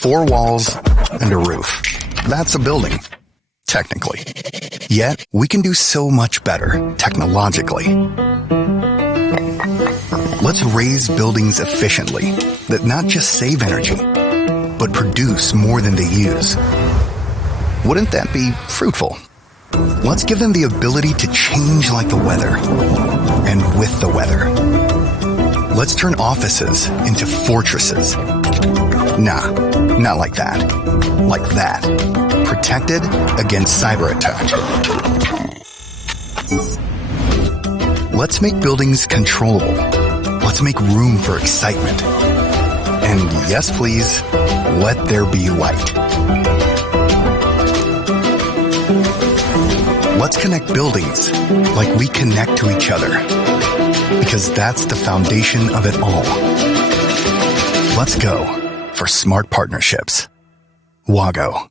4 walls and a roof. That's a building, technically. Yet, we can do so much better, technologically. Let's raise buildings efficiently that not just save energy, but produce more than they use. Wouldn't that be fruitful? Let's give them the ability to change like the weather, and with the weather. Let's turn offices into fortresses. Nah, not like that. Like that. Protected against cyber attack. Let's make buildings controllable. Let's make room for excitement. And yes, please, let there be light. Let's connect buildings like we connect to each other, because that's the foundation of it all. Let's go for smart partnerships. Wago.